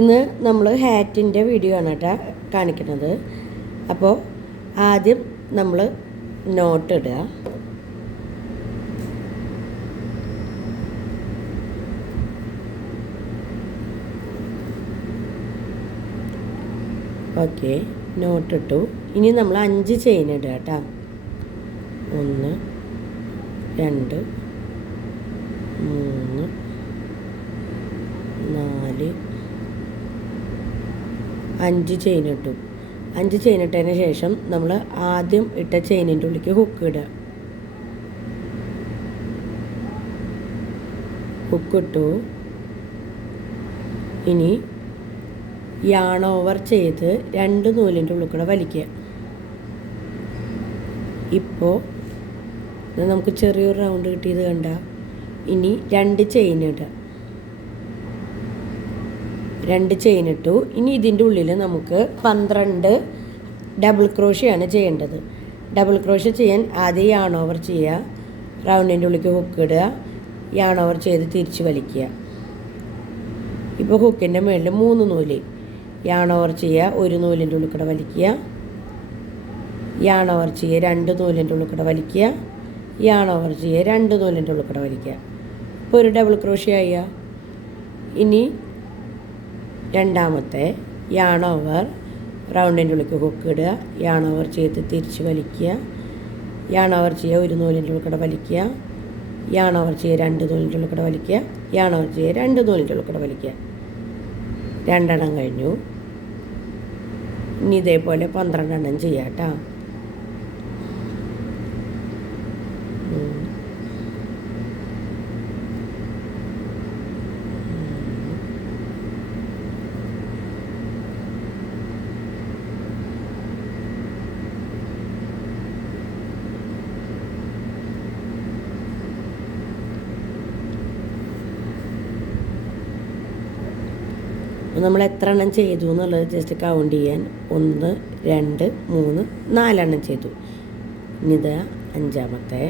ഇന്ന് നമ്മൾ ഹാറ്റിൻ്റെ വീഡിയോ ആണ് കേട്ടോ കാണിക്കുന്നത്. അപ്പോൾ ആദ്യം നമ്മൾ നോട്ട് ഇടുക. ഓക്കെ, നോട്ട് ഇട്ടു. ഇനി നമ്മൾ 5 ചെയിൻ ഇടുക കേട്ടോ. 1 2 3 4 5 ചെയിൻ ഇട്ടു. 5 ചെയിൻ ഇട്ടതിന് ശേഷം നമ്മൾ ആദ്യം ഇട്ട ചെയിനിൻ്റെ ഉള്ളിലേക്ക് ഹുക്ക് ഇടുക. ഹുക്ക് ഇട്ടു. ഇനി യാൺ ഓവർ ചെയ്ത് 2 നൂലിൻ്റെ ഉള്ളിൽ കൂടെ വലിക്കുക. ഇപ്പോൾ നമുക്ക് ചെറിയൊരു റൗണ്ട് കിട്ടിയത് കണ്ട. ഇനി 2 ചെയിൻ ഇടുക. 2 ചെയിൻ ഇട്ടു. ഇനി ഇതിൻ്റെ ഉള്ളിൽ നമുക്ക് 12 ഡബിൾ ക്രോഷ്യയാണ് ചെയ്യേണ്ടത്. ഡബിൾ ക്രോഷ്യ ചെയ്യാൻ ആദ്യം യാൺ ഓവർ ചെയ്യുക, റൗണ്ടിൻ്റെ ഉള്ളിലേക്ക് ഹുക്ക് ഇടുക, യാൺ ഓവർ ചെയ്ത് തിരിച്ച് വലിക്കുക. ഇപ്പോൾ ഹുക്കിൻ്റെ മുകളിൽ 3 നൂല്, യാൺ ഓവർ ചെയ്യുക, 1 നൂലിൻ്റെ ഉള്ളിൽ കൂടെ വലിക്കുക, യാൺ ഓവർ ചെയ്യുക, 2 നൂലിൻ്റെ ഉള്ളിൽ കൂടെ വലിക്കുക, യാൺ ഓവർ ചെയ്യുക, 2 നൂലിൻ്റെ ഉള്ളിൽ കൂടെ വലിക്കുക. ഇപ്പോൾ ഒരു ഡബിൾ ക്രോഷ്യ ആയ. ഇനി രണ്ടാമത്തെ യാൺ ഓവർ, റൗണ്ടിൻ്റെ ഉള്ളിലേക്ക് ഹുക്ക് ഇടുക, യാൺ ഓവർ ചെയ്ത് തിരിച്ച് വലിക്കുക, യാൺ ഓവർ ചെയ്യുക, 1 നൂലിൻ്റെ ഉള്ളിൽ കൂടെ വലിക്കുക, യാൺ ഓവർ ചെയ്യുക, 2 നൂലിൻ്റെ ഉള്ളിൽ കൂടെ വലിക്കുക, യാൺ ഓവർ ചെയ്യുക, 2 നൂലിൻ്റെ ഉള്ളിൽ കൂടെ വലിക്കുക. 2 എണ്ണം കഴിഞ്ഞു. ഇനി ഇതേപോലെ 12 എണ്ണം ചെയ്യാം കേട്ടോ. നമ്മൾ എത്ര എണ്ണം ചെയ്തു എന്നുള്ളത് ജസ്റ്റ് കൗണ്ട് ചെയ്യാൻ. 1 2 3 4 എണ്ണം ചെയ്തു. ഇനിത് 5-മത്തെ.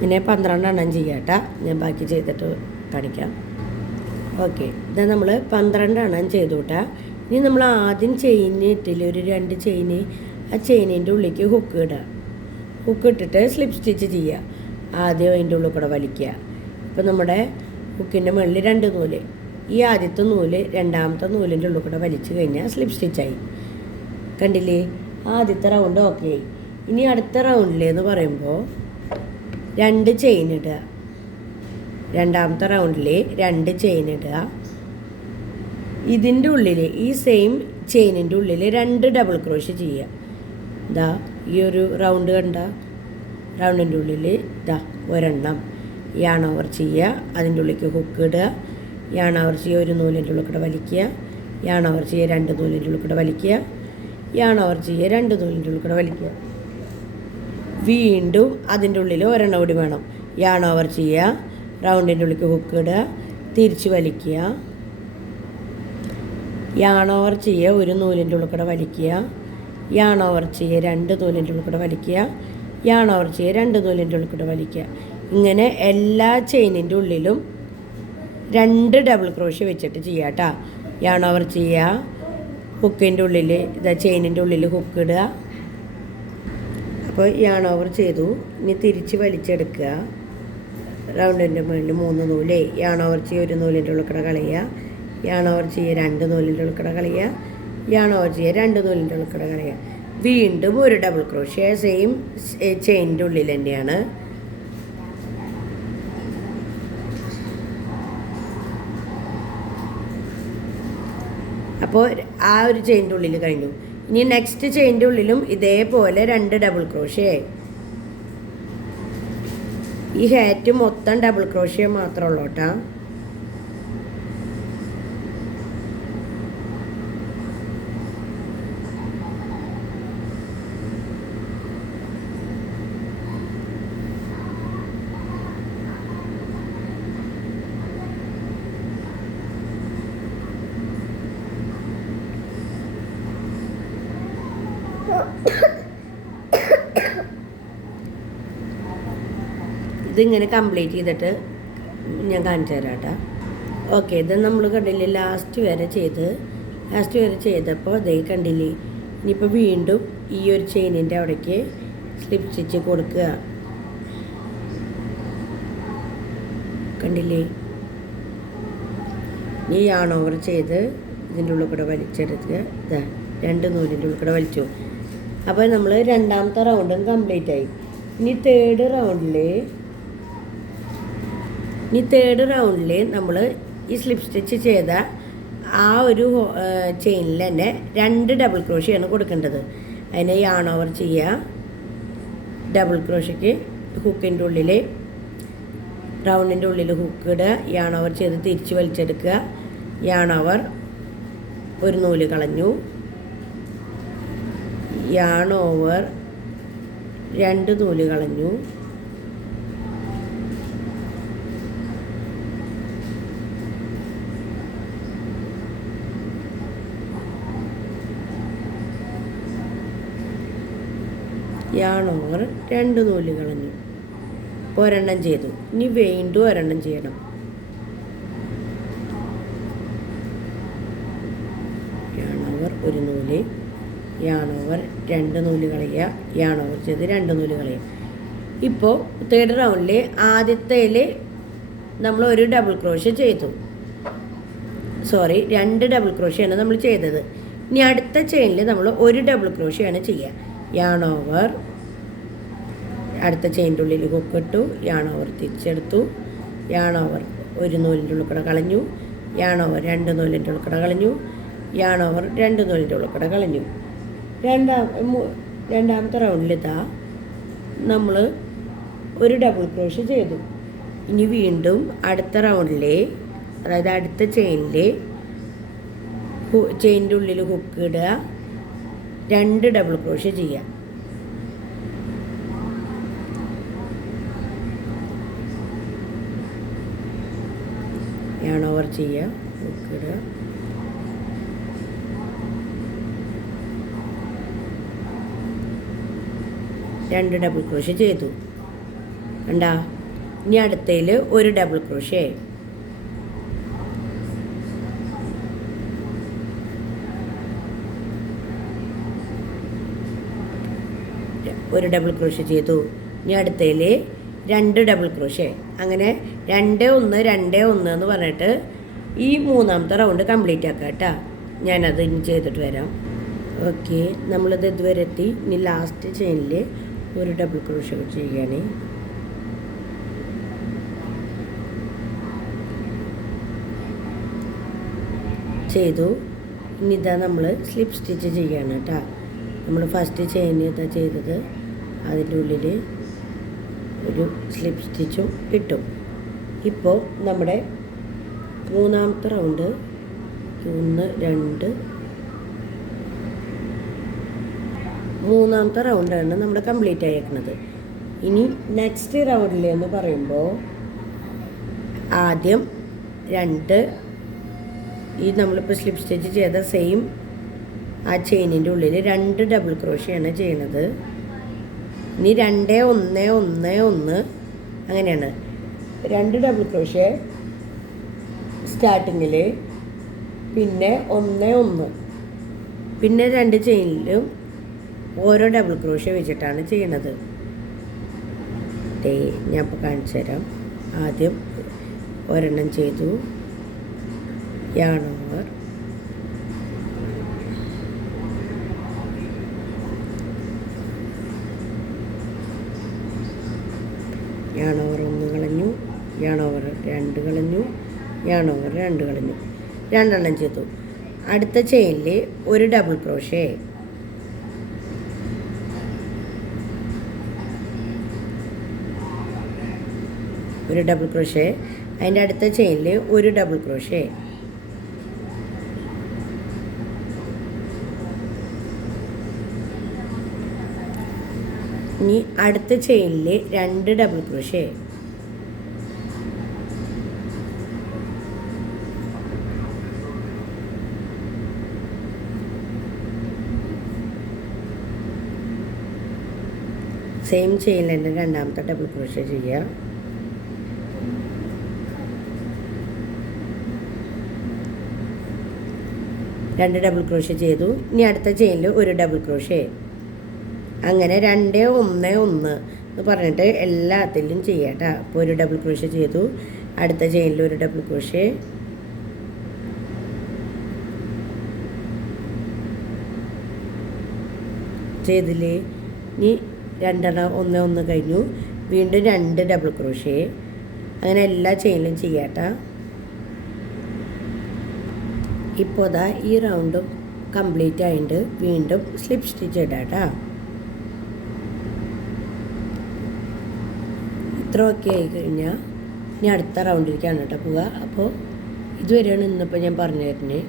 പിന്നെ 12 എണ്ണം ചെയ്യാം കേട്ടോ. ഞാൻ ബാക്കി ചെയ്തിട്ട് കാണിക്കാം. ഓക്കെ, ഇത് നമ്മൾ 12 എണ്ണം ചെയ്തു കേട്ടോ. ഇനി നമ്മൾ ആദ്യം ചെയിനിട്ടില്ല, ഒരു 2 ചെയിന്, ആ ചെയിനിൻ്റെ ഉള്ളിലേക്ക് ഹുക്ക് ഇടുക. ഹുക്ക് ഇട്ടിട്ട് സ്ലിപ്പ് സ്റ്റിച്ച് ചെയ്യുക. ആദ്യം അതിൻ്റെ ഉള്ളിൽ കൂടെ വലിക്കുക. ഇപ്പം നമ്മുടെ ഹുക്കിൻ്റെ മുകളിൽ 2 നൂല്, ഈ ആദ്യത്തെ നൂല് രണ്ടാമത്തെ നൂലിൻ്റെ ഉള്ളിൽ കൂടെ വലിച്ചു കഴിഞ്ഞാൽ സ്ലിപ്പ് സ്റ്റിച്ചായി. കണ്ടില്ലേ? ആദ്യത്തെ റൗണ്ട് ഓക്കെ ആയി. ഇനി അടുത്ത റൗണ്ടിലെന്ന് പറയുമ്പോൾ 2 ചെയിൻ ഇടുക. രണ്ടാമത്തെ റൗണ്ടിൽ 2 ചെയിൻ ഇടുക. ഇതിൻ്റെ ഉള്ളിൽ, ഈ സെയിം ചെയിനിൻ്റെ ഉള്ളിൽ 2 ഡബിൾ ക്രോഷ്യ ചെയ്യുക. ഇതാ ഈ ഒരു റൗണ്ട് കണ്ട, റൗണ്ടിൻ്റെ ഉള്ളിൽ ഇതാ ഒരെണ്ണം യാൺ ഓവർ ചെയ്യുക, അതിൻ്റെ ഉള്ളിലേക്ക് ഹുക്ക് ഇടുക, യാൺ ഓവർ ചെയ്യുക, 1 നൂലിൻ്റെ ഉള്ളിൽ കൂടെ വലിക്കുക, യാൺ ഓവർ ചെയ്യുക, 2 നൂലിൻ്റെ ഉള്ളിൽ കൂടെ വലിക്കുക, യാൺ ഓവർ ചെയ്യുക, 2 നൂലിൻ്റെ ഉള്ളിൽ കൂടെ വലിക്കുക. വീണ്ടും അതിൻ്റെ ഉള്ളിൽ ഒരെണ്ണം കൂടി വേണം. യാൺ ഓവർ ചെയ്യുക, റൗണ്ടിൻ്റെ ഉള്ളിലേക്ക് ഹുക്ക് ഇടുക, തിരിച്ച് വലിക്കുക, യാൺ ഓവർ ചെയ്യുക, 1 നൂലിൻ്റെ ഉള്ളിൽ കൂടെ വലിക്കുക, യാൺ ഓവർ ചെയ്യുക, 2 നൂലിൻ്റെ ഉള്ളിൽ കൂടെ വലിക്കുക, യാൺ ഓവർ ചെയ്യുക, 2 നൂലിൻ്റെ ഉള്ളിൽ കൂടെ വലിക്കുക. ഇങ്ങനെ എല്ലാ ചെയിനിൻ്റെ ഉള്ളിലും 2 ഡബിൾ ക്രോഷ്യ വെച്ചിട്ട് ചെയ്യുക കേട്ടോ. യാൺ ഓവർ ചെയ്യുക, ഹുക്കിൻ്റെ ഉള്ളിൽ ഇതാ ചെയിനിൻ്റെ ഉള്ളിൽ ഹുക്ക് ഇടുക. അപ്പോൾ യാൺ ഓവർ ചെയ്തു. ഇനി തിരിച്ച് വലിച്ചെടുക്കുക. റൗണ്ടിൻ്റെ മുകളിൽ 3 നൂല്, യാൺ ഓവർ ചെയ്യുക, 1 നൂലിൻ്റെ ഉള്ളിൽ കൂടെ കളയുക, യാൺ ഓവർ ചെയ്യുക, 2 നൂലിൻ്റെ ഉള്ളിൽ കൂടെ കളയുക, യാൺ ഓവർ ചെയ്യുക, 2 നൂലിൻ്റെ ഉള്ളിൽ കൂടെ കളയുക. വീണ്ടും ഒരു ഡബിൾ ക്രോഷ്യ സെയിം ചെയിനിൻ്റെ ഉള്ളിൽ തന്നെയാണ്. അപ്പോൾ ആ ഒരു ചെയിനിൻ്റെ ഉള്ളിൽ കഴിഞ്ഞു. ഇനി നെക്സ്റ്റ് ചെയിനിൻ്റെ ഉള്ളിലും ഇതേപോലെ 2 ഡബിൾ ക്രോഷ്യ. ഈ ഹാറ്റ് മൊത്തം ഡബിൾ ക്രോഷ്യ മാത്രമേ ഉള്ളൂ കേട്ടോ. ഇതിങ്ങനെ കംപ്ലീറ്റ് ചെയ്തിട്ട് ഞാൻ കാണിച്ചു തരാം കേട്ടോ. ഓക്കെ, ഇത് നമ്മൾ കണ്ടില്ലേ ലാസ്റ്റ് വരെ ചെയ്തപ്പോൾ അതേ കണ്ടില്ലേ. ഇനിയിപ്പോൾ വീണ്ടും ഈ ഒരു ചെയിനിൻ്റെ അവിടേക്ക് സ്ലിപ്പ് സ്റ്റിച്ച് കൊടുക്കുക. കണ്ടില്ലേ, ഈ യാൺ ഓവർ ചെയ്ത് ഇതിൻ്റെ ഉള്ളിൽ കൂടെ വലിച്ചെടുക്കുക. ഇതാ 2 നൂലിൻ്റെ ഉള്ളിൽ കൂടെ വലിച്ചു. അപ്പോൾ നമ്മൾ രണ്ടാമത്തെ റൗണ്ടും കംപ്ലീറ്റ് ആയി. ഇനി തേർഡ് റൗണ്ടിൽ നമ്മൾ ഈ സ്ലിപ്പ് സ്റ്റിച്ച് ചെയ്ത ആ ഒരു ചെയിനിൽ തന്നെ 2 ഡബിൾ ക്രോഷയാണ് കൊടുക്കേണ്ടത്. അതിനെ യാൺ ഓവർ ചെയ്യുക. ഡബിൾ ക്രോഷയ്ക്ക് ഹുക്കിൻ്റെ ഉള്ളിൽ റൗണ്ടിൻ്റെ ഉള്ളിൽ ഹുക്ക് ഇടുക. യാൺ ഓവർ ചെയ്ത് തിരിച്ച് വലിച്ചെടുക്കുക. യാൺ ഓവർ 1 നൂല് കളഞ്ഞു. യാൺ ഓവർ 2 നൂല് കളഞ്ഞു. യാൺ ഓവർ 2 നൂല് കളഞ്ഞു. ഒരെണ്ണം ചെയ്തു. ഇനി വീണ്ടും ഒരെണ്ണം ചെയ്യണം. യാൺ ഓവർ 1 നൂല്, യാൺ ഓവർ 2 നൂല് കളയുക. യാൺ ഓവർ ചെയ്ത് 2 നൂല് കളയുക. ഇപ്പോൾ തേർഡ് റൗണ്ടിൽ ആദ്യത്തേൽ നമ്മൾ 1 ഡബിൾ ക്രോഷ്യ ചെയ്തു. 2 ഡബിൾ ക്രോഷ്യയാണ് നമ്മൾ ചെയ്തത്. ഇനി അടുത്ത ചെയിനിൽ നമ്മൾ 1 ഡബിൾ ക്രോഷ്യയാണ് ചെയ്യുക. യാൺ ഓവർ അടുത്ത ചെയിൻ്റെ ഉള്ളിൽ ഹുക്കിട്ടു. യാൺ ഓവർ തിരിച്ചെടുത്തു. യാൺ ഓവർ 1 നൂലിൻ്റെ ഉള്ളിൽ കൂടെ കളഞ്ഞു. യാൺ ഓവർ 2 നൂലിൻ്റെ ഉള്ളിൽ കൂടെ കളഞ്ഞു. യാൺ ഓവർ 2 നൂലിൻ്റെ ഉള്ളിൽ കൂടെ കളഞ്ഞു. രണ്ടാമത്തെ റൗണ്ടിൽ ഇതാ നമ്മൾ 1 ഡബിൾ ക്രോഷ്യ ചെയ്തു. ഇനി വീണ്ടും അടുത്ത റൗണ്ടിൽ, അതായത് അടുത്ത ചെയിനിൻ്റെ ഉള്ളിൽ ഹുക്ക് ഇടുക. 2 ഡബിൾ ക്രോഷ്യ ചെയ്യുക. യാൺ ഓവർ ചെയ്യുക. ഹുക്ക് ഇടുക. 2 ഡബിൾ ക്രോഷ്യ ചെയ്തു. കണ്ടാ. ഇനി അടുത്തതിൽ 1 ഡബിൾ ക്രോഷ്യ. 1 ഡബിൾ ക്രോഷ്യ ചെയ്തു. ഇനി അടുത്തതിൽ 2 ഡബിൾ ക്രോഷ്യ. അങ്ങനെ 2 1 2 1 എന്ന് പറഞ്ഞിട്ട് ഈ മൂന്നാമത്തെ റൗണ്ട് കംപ്ലീറ്റ് ആക്കാം കേട്ടോ. ഞാനത് ഇനി ചെയ്തിട്ട് വരാം. ഓക്കെ, നമ്മളിത് ഇതുവരെ എത്തി. ഇനി ലാസ്റ്റ് ചെയിനിൽ 1 ഡബിൾ ക്രോഷ്യ ചെയ്യുകയാണ്. ചെയ്തു. ഇനി ഇതാ നമ്മൾ സ്ലിപ്പ് സ്റ്റിച്ച് ചെയ്യാണ് കേട്ടോ. നമ്മൾ ഫസ്റ്റ് ചെയിൻ ഇതാ ചെയ്തത്, അതിൻ്റെ ഉള്ളിൽ ഒരു സ്ലിപ്പ് സ്റ്റിച്ചും ഇട്ടു. ഇപ്പോൾ നമ്മുടെ മൂന്നാമത്തെ റൗണ്ട് 1 2 മൂന്നാമത്തെ റൗണ്ടാണ് നമ്മുടെ കംപ്ലീറ്റ് ആയിരിക്കുന്നത്. ഇനി നെക്സ്റ്റ് റൗണ്ടിൽ എന്ന് പറയുമ്പോൾ ആദ്യം 2 ഈ നമ്മളിപ്പോൾ സ്ലിപ്പ് സ്റ്റിച്ച് ചെയ്ത സെയിം ആ ചെയിനിൻ്റെ ഉള്ളിൽ 2 ഡബിൾ ക്രോഷ്യാണ് ചെയ്യണത്. ഇനി 2 1 1 1 അങ്ങനെയാണ്. 2 ഡബിൾ ക്രോഷ്യ സ്റ്റാർട്ടിങ്ങിൽ, പിന്നെ 1 1, പിന്നെ 2 ചെയിനിലും ഓരോ ഡബിൾ ക്രോഷ്യ വെച്ചിട്ടാണ് ചെയ്യണത്. ഞാൻ ഇപ്പോൾ കാണിച്ചു തരാം. ആദ്യം ഒരെണ്ണം ചെയ്തു. യാൺ ഓവർ, യാൺ ഓവർ 1 കളഞ്ഞു. യാൺ ഓവർ 2 കളഞ്ഞു. യാൺ ഓവർ 2 കളഞ്ഞു. 2 എണ്ണം ചെയ്തു. അടുത്ത ചെയിനിൽ 1 ഡബിൾ ക്രോഷ്യ. ഒരു ഡബിൾ ക്രോഷ്യ. അതിൻ്റെ അടുത്ത ചെയിനിൽ 1 ഡബിൾ ക്രോഷ്യ. ഇനി അടുത്ത ചെയിനിൽ 2 ഡബിൾ ക്രോഷ്യ. സെയിം ചെയിനിൽ തന്നെ രണ്ടാമത്തെ ഡബിൾ ക്രോഷ്യ ചെയ്യുക. 2 ഡബിൾ ക്രോഷ്യ ചെയ്തു. ഇനി അടുത്ത ചെയിനിൽ ഒരു ഡബിൾ ക്രോഷ്യ. അങ്ങനെ 2 1 1 എന്ന് പറഞ്ഞിട്ട് എല്ലാത്തിലും ചെയ്യാം കേട്ടോ. അപ്പോൾ ഒരു ഡബിൾ ക്രോഷ്യ ചെയ്തു, അടുത്ത ചെയിനിൽ ഒരു ഡബിൾ ക്രോഷ്യ, ചെയ്തില്ലേ. ഇനി 2 1 1 കഴിഞ്ഞു, വീണ്ടും 2 ഡബിൾ ക്രോഷ്യ. അങ്ങനെ എല്ലാ ചെയിനിലും ചെയ്യാം കേട്ടോ. ഇപ്പോൾ ദാ ഈ റൗണ്ടും കംപ്ലീറ്റ് ആയിട്ട് വീണ്ടും സ്ലിപ്പ് സ്റ്റിച്ച് ഇടാം കേട്ടോ. ഇത്രയൊക്കെ ആയി കഴിഞ്ഞാൽ ഇനി അടുത്ത റൗണ്ടിലേക്കാണ് കേട്ടോ പോവുക. അപ്പോൾ ഇതുവരെയാണ് ഇന്നിപ്പോൾ ഞാൻ പറഞ്ഞു തരുന്നത്.